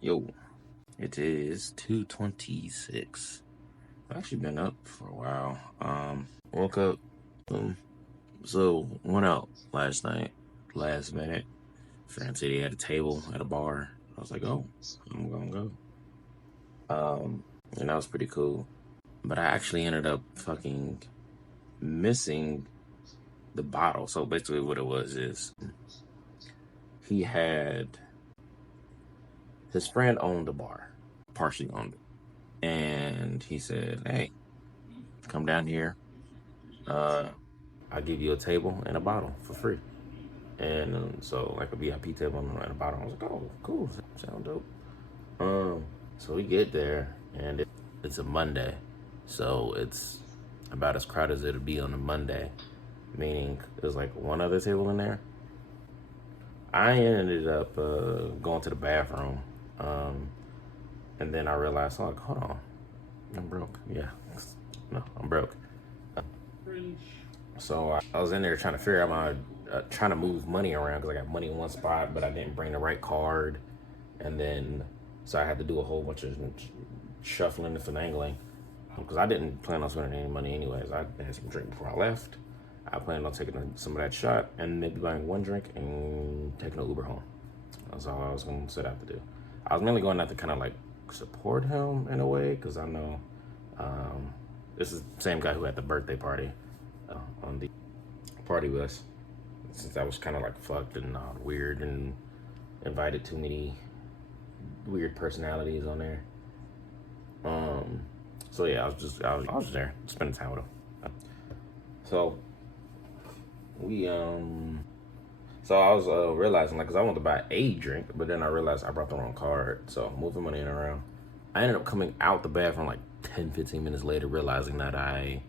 Yo, it is 2:26. I've actually been up for a while. Woke up, um, so went out last night, last minute. Friend said he had a table at a bar. I was like, oh, I'm gonna go. And that was pretty cool. But I actually ended up fucking missing the bottle. So basically, what it was is he had his friend owned the bar, partially owned it, and he said, "Hey, come down here. Uh, I'll give you a table and a bottle for free." And so like a VIP table and a bottle. I was like, oh, cool, sound dope. Um, so we get there and it's a Monday, so it's about as crowded as it'll be on a Monday. Meaning there's like one other table in there. I ended up going to the bathroom, and then I realized, like, hold on, I'm broke. Yeah, no, I'm broke. So I was in there trying to figure out trying to move money around because I got money in one spot, but I didn't bring the right card, and then so I had to do a whole bunch of shuffling and finagling because I didn't plan on spending any money anyways. I had some drink before I left. I planned on taking some of that shot and maybe buying one drink and taking an Uber home. That's all I was going to set out to do. I was mainly going out to kind of like support him in a way because I know this is the same guy who had the birthday party on the party bus. Since I was kind of like fucked and weird and invited too many weird personalities on there. So yeah, I was just there spending time with him. So we so I was realizing, like, because I wanted to buy a drink, but then I realized I brought the wrong card, so moving money in and around. I ended up coming out the bathroom like 10-15 minutes later, realizing that I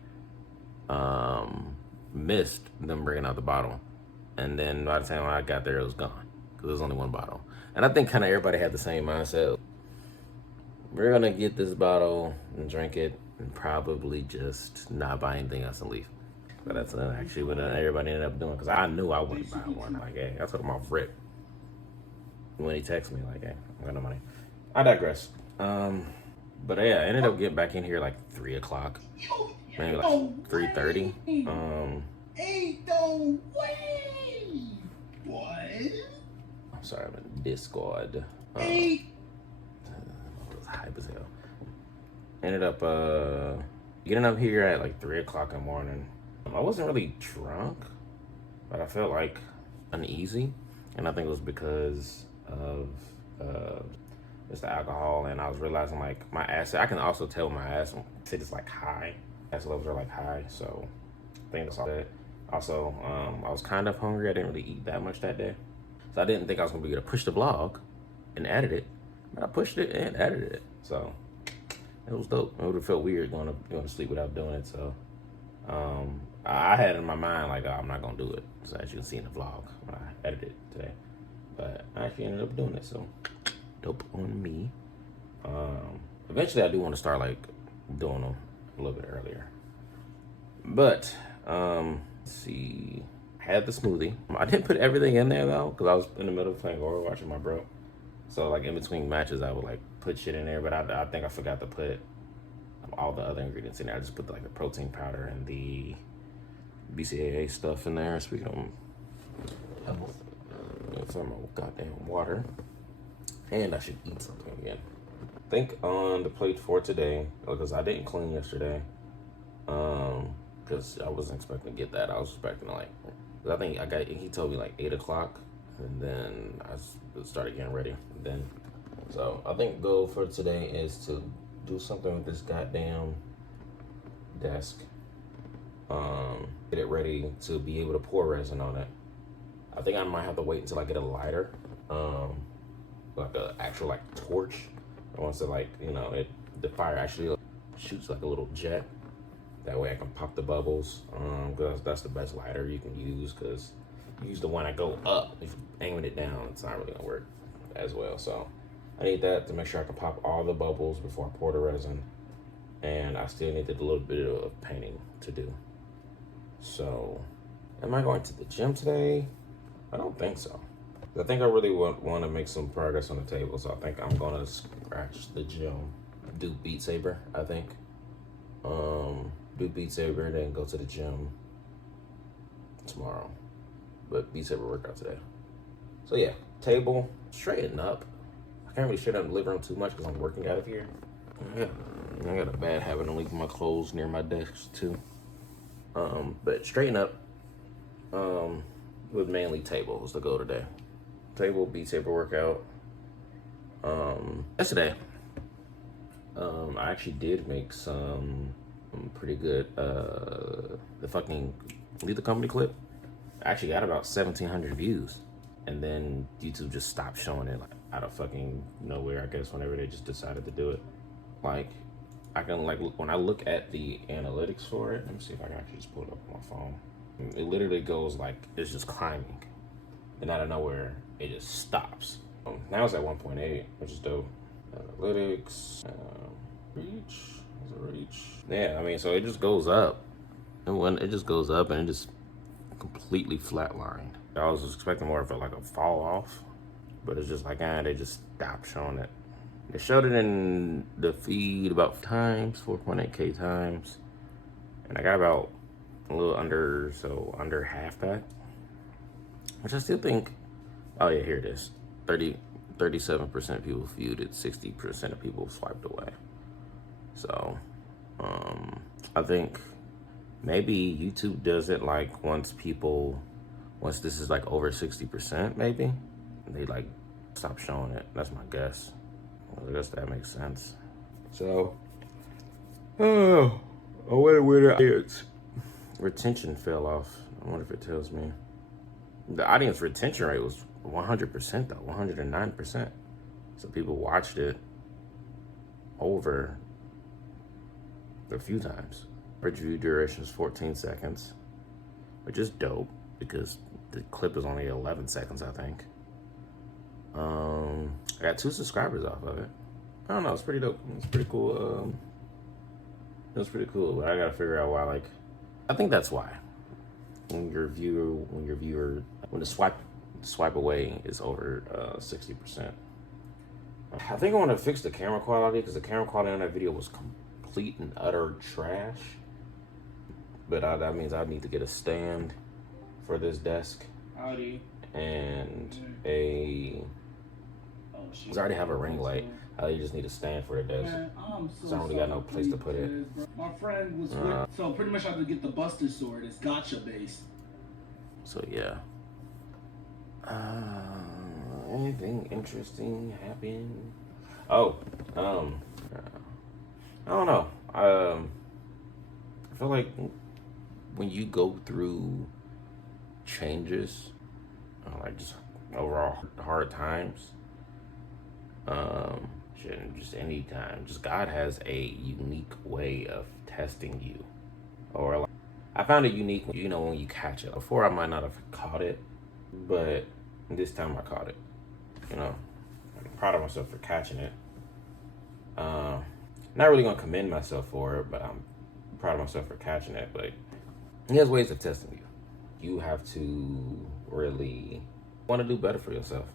missed them bringing out the bottle, and then by the time I got there, it was gone because there was only one bottle. And I think kind of everybody had the same mindset. We're gonna get this bottle and drink it, and probably just not buy anything else and leave. But that's actually what everybody ended up doing because I knew I wouldn't buy one. Like, hey, I told him off rip when he texted me, like, hey, I got no money. I digress. But yeah, I ended up getting back in here like 3 o'clock, maybe like 3:30. Ain't no way, boy. I'm sorry, I'm in Discord. Ain't It was hype as hell. Ended up getting up here at like 3 o'clock in the morning. I wasn't really drunk, but I felt like uneasy, and I think it was because of just the alcohol. And I was realizing like my acid. I can also tell my acid is like high. Acid levels are like high, so I think that's all that. Also, I was kind of hungry. I didn't really eat that much that day, so I didn't think I was gonna be able to push the vlog and edit it, but I pushed it and edited it. So it was dope. It would have felt weird going to sleep without doing it. So I had in my mind like, oh, I'm not gonna do it. So as you can see in the vlog when I edited it today, but I actually ended up doing it. So dope on me. Eventually, I do want to start like doing them a little bit earlier. But let's see. I had the smoothie. I didn't put everything in there though because I was in the middle of playing Overwatch with my bro. So like in between matches, I would like put shit in there, but I think I forgot to put all the other ingredients in there. I just put like the protein powder and the BCAA stuff in there. Speaking of some goddamn water, and I should eat something again. I think on the plate for today, because I didn't clean yesterday, because I wasn't expecting to get that. I was expecting like, I think he told me like 8 o'clock, and then I started getting ready. Then, so I think goal for today is to do something with this goddamn desk. Get it ready to be able to pour resin on it. I think I might have to wait until I get a lighter, like an actual like torch. I want to like, the fire actually shoots like a little jet. That way I can pop the bubbles. Because that's the best lighter you can use. Because you use the one that go up. If you're aiming it down, it's not really gonna work as well. So I need that to make sure I can pop all the bubbles before I pour the resin. And I still needed a little bit of painting to do. So, am I going to the gym today? I don't think so. I think I really want to make some progress on the table, so I think I'm gonna scratch the gym, do Beat Saber. I think, do Beat Saber, then go to the gym tomorrow, but Beat Saber workout today. So yeah, table straighten up. I can't really straighten up the living room too much because I'm working out of here. Yeah, I got a bad habit of leaving my clothes near my desk too. But straighten up. With mainly table was the goal today. Table, Beat Saber workout. Yesterday, I actually did make some pretty good, the fucking Leave the Company clip. I actually got about 1,700 views. And then YouTube just stopped showing it like out of fucking nowhere, I guess, whenever they just decided to do it. Like, I can, like, when I look at the analytics for it, let me see if I can actually just pull it up on my phone. It literally goes like, it's just climbing. And out of nowhere, it just stops. Now it's at 1.8, which is dope. Analytics, reach, is it reach? Yeah, I mean, so it just goes up. And when it just goes up and it just completely flatlined. I was expecting more of like a fall off, but it's just like, they just stopped showing it. They showed it in the feed about times, 4.8K times. And I got about a little under, so under half that. Which I still think, oh yeah, here it is. 37% people viewed it, 60% of people swiped away. So, I think maybe YouTube does it like once this is like over 60%, maybe, they like stop showing it. That's my guess. I guess that makes sense. So, I wonder where the retention fell off. I wonder if it tells me. The audience retention rate was 100% though, 109%. So people watched it over a few times. Average view duration is 14 seconds, which is dope because the clip is only 11 seconds, I think. I got 2 subscribers off of it. I don't know, it's pretty dope. It's pretty cool. It was pretty cool, but I gotta figure out why. Like, I think that's why. When the swipe away is over 60%. I think I want to fix the camera quality because the camera quality on that video was complete and utter trash. But that means I need to get a stand for this desk. Howdy. And because I already have a ring light. You just need a stand for a desk. So I don't really got no place to put it. My friend was with, so pretty much I have to get the Buster Sword. It's gotcha based. So yeah. Anything interesting happened? Oh, I don't know. I feel like when you go through changes, like just overall hard times, just any time, just God has a unique way of testing you. Or like, I found it unique, when you catch it. Before I might not have caught it, but this time I caught it. I'm proud of myself for catching it. Not really gonna commend myself for it, but I'm proud of myself for catching it. But he has ways of testing you. You have to really want to do better for yourself.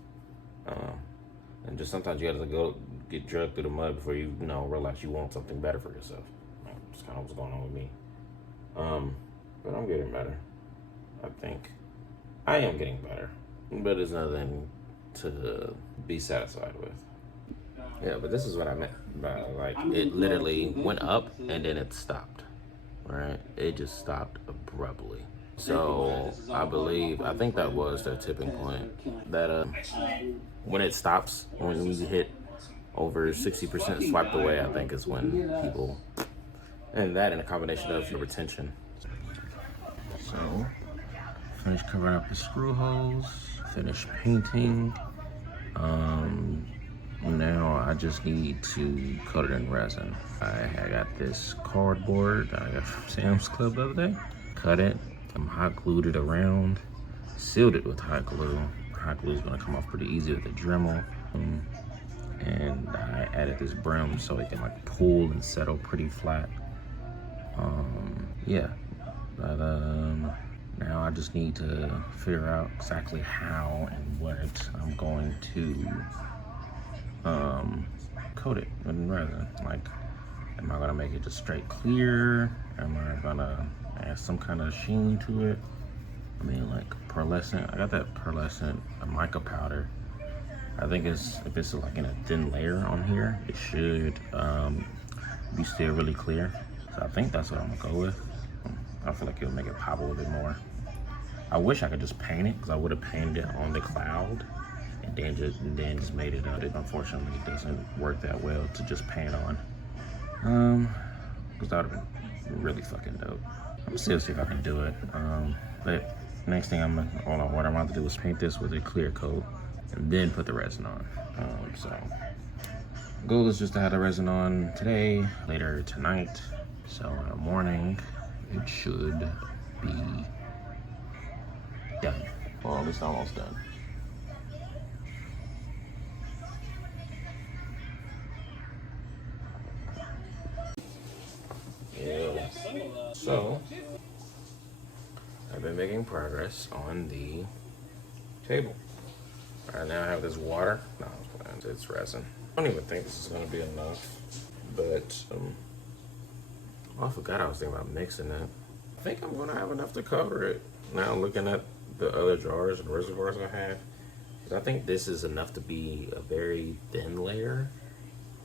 And just sometimes you have to go get dragged through the mud before you realize you want something better for yourself. That's kind of what's going on with me. But I'm getting better. I think I am getting better, but it's nothing to be satisfied with. Yeah, but this is what I meant by, like, it literally went up and then it stopped, right? It just stopped abruptly. So I think that was their tipping point. That when it stops, when you hit over 60% swiped away, I think is when people, and that in a combination of retention. So, finished covering up the screw holes, finished painting. Now I just need to coat it in resin. I got this cardboard that I got from Sam's Club the other day. Cut it, hot glued it around, sealed it with hot glue. Hot glue is gonna come off pretty easy with a Dremel. And I added this brim so it can like pull and settle pretty flat. Yeah, but Now I just need to figure out exactly how and what I'm going to coat it in resin. Like, am I gonna make it just straight clear? Am I gonna add some kind of sheen to it? I mean, like pearlescent. I got that pearlescent mica powder. I think if it's like in a thin layer on here, it should be still really clear. So I think that's what I'm gonna go with. I feel like it'll make it pop a little bit more. I wish I could just paint it, because I would have painted it on the cloud and then just made it up. It unfortunately doesn't work that well to just paint on. Because that would have been really fucking dope. I'm gonna still see if I can do it. But next thing what I'm about to do is paint this with a clear coat and then put the resin on. So goal is just to have the resin on today, later tonight. So in the morning, it should be done. Well, at least almost done. Yeah. So I've been making progress on the table. Right now I have this water. No, it's resin. I don't even think this is gonna be enough. But I forgot I was thinking about mixing it. I think I'm gonna have enough to cover it. Now looking at the other jars and reservoirs I have, because I think this is enough to be a very thin layer,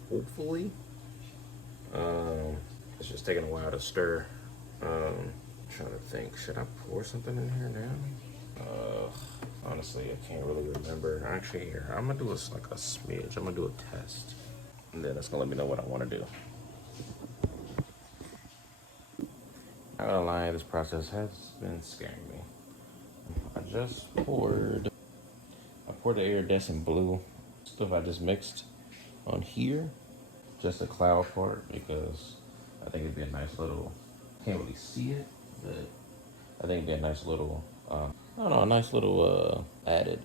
hopefully. It's just taking a while to stir. Trying to think, should I pour something in here now? Honestly, I can't really remember. Actually, here, I'm gonna do like a smidge. I'm gonna do a test, and then it's gonna let me know what I want to do. Not gonna lie, this process has been scaring me. I poured the iridescent blue stuff I just mixed on here, just a cloud part, because I think it'd be a nice little, can't really see it, but I think it'd be a nice little, I don't know, a nice little added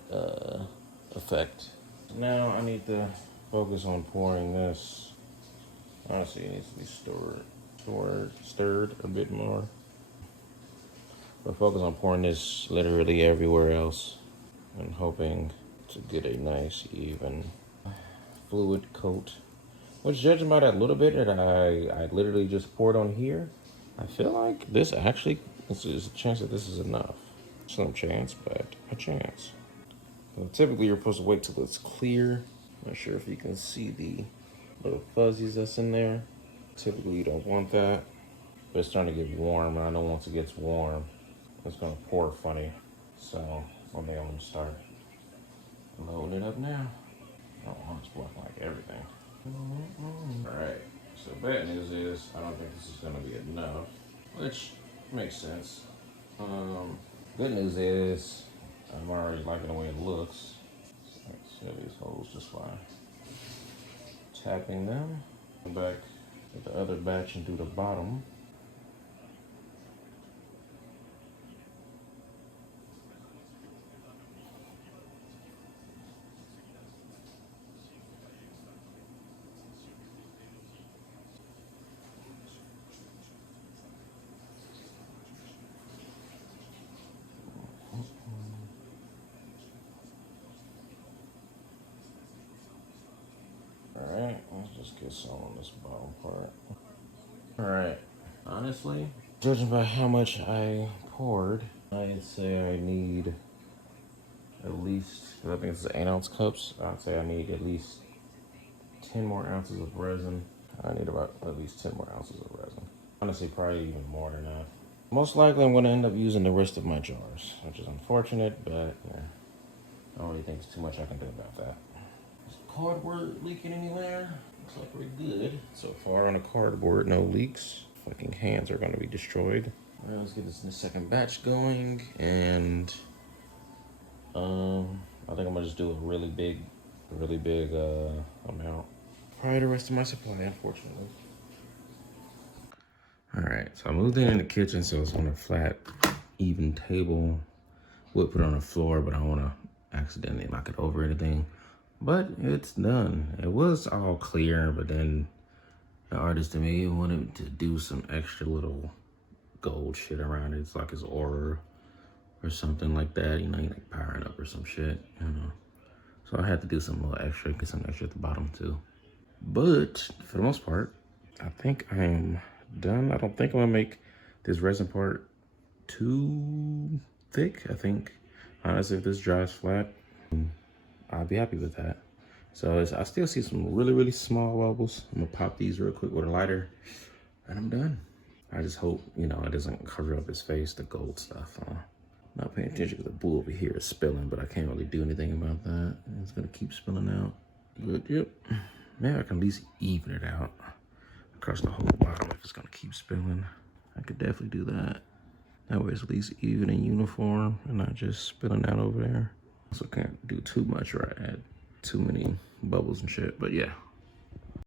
effect. Now I need to focus on pouring this. Honestly, it needs to be stirred a bit more. But focus on pouring this literally everywhere else and hoping to get a nice, even fluid coat. Which, judging by that little bit that I literally just poured on here, I feel like this actually, there's a chance that this is enough. Some chance, but a chance. So typically, you're supposed to wait till it's clear. Not sure if you can see the little fuzzies that's in there. Typically, you don't want that. But it's starting to get warm, and I know once it gets warm, it's gonna pour funny. So, I'm gonna start loading it up now. Oh, it's blocking like everything. Alright, so bad news is I don't think this is gonna be enough, which makes sense. Good news is I'm already liking the way it looks. So I can see these holes just fine. Tapping them, go back with the other batch and do the bottom. Alright, let's just get some on this bottom part. Alright, honestly, judging by how much I poured, I'd say I need at least, I think it's 8-ounce cups. I'd say I need at least 10 more ounces of resin. I need about at least 10 more ounces of resin. Honestly, probably even more than that. Most likely I'm gonna end up using the rest of my jars, which is unfortunate, but yeah, I don't really think there's too much I can do about that. Is the cardboard leaking anywhere? Looks like we're good. So far on the cardboard, no leaks. Fucking hands are gonna be destroyed. All right, let's get this in the second batch going, and I think I'm gonna just do a really big amount. Probably the rest of my supply, unfortunately. All right, so I moved it in the kitchen, so it's on a flat, even table. Would put it on the floor, but I don't want to accidentally knock it over or anything. But it's done. It was all clear, but then the artist to me wanted to do some extra little gold shit around it. It's like his aura. or something like that. You know, you like powering up or some shit, you know. So I had to do some little extra, get some extra at the bottom too. But for the most part, I think I am done. I don't think I'm gonna make this resin part too thick. I think, honestly, if this dries flat, I'll be happy with that. So I still see some really, really small bubbles. I'm gonna pop these real quick with a lighter and I'm done. I just hope, you know, it doesn't cover up his face, the gold stuff. Not paying attention because the blue over here is spilling, but I can't really do anything about that. It's gonna keep spilling out. But yep, maybe I can at least even it out across the whole bottom if it's gonna keep spilling. I could definitely do that. That way it's at least even and uniform and not just spilling out over there. Also can't do too much or I add too many bubbles and shit, but yeah.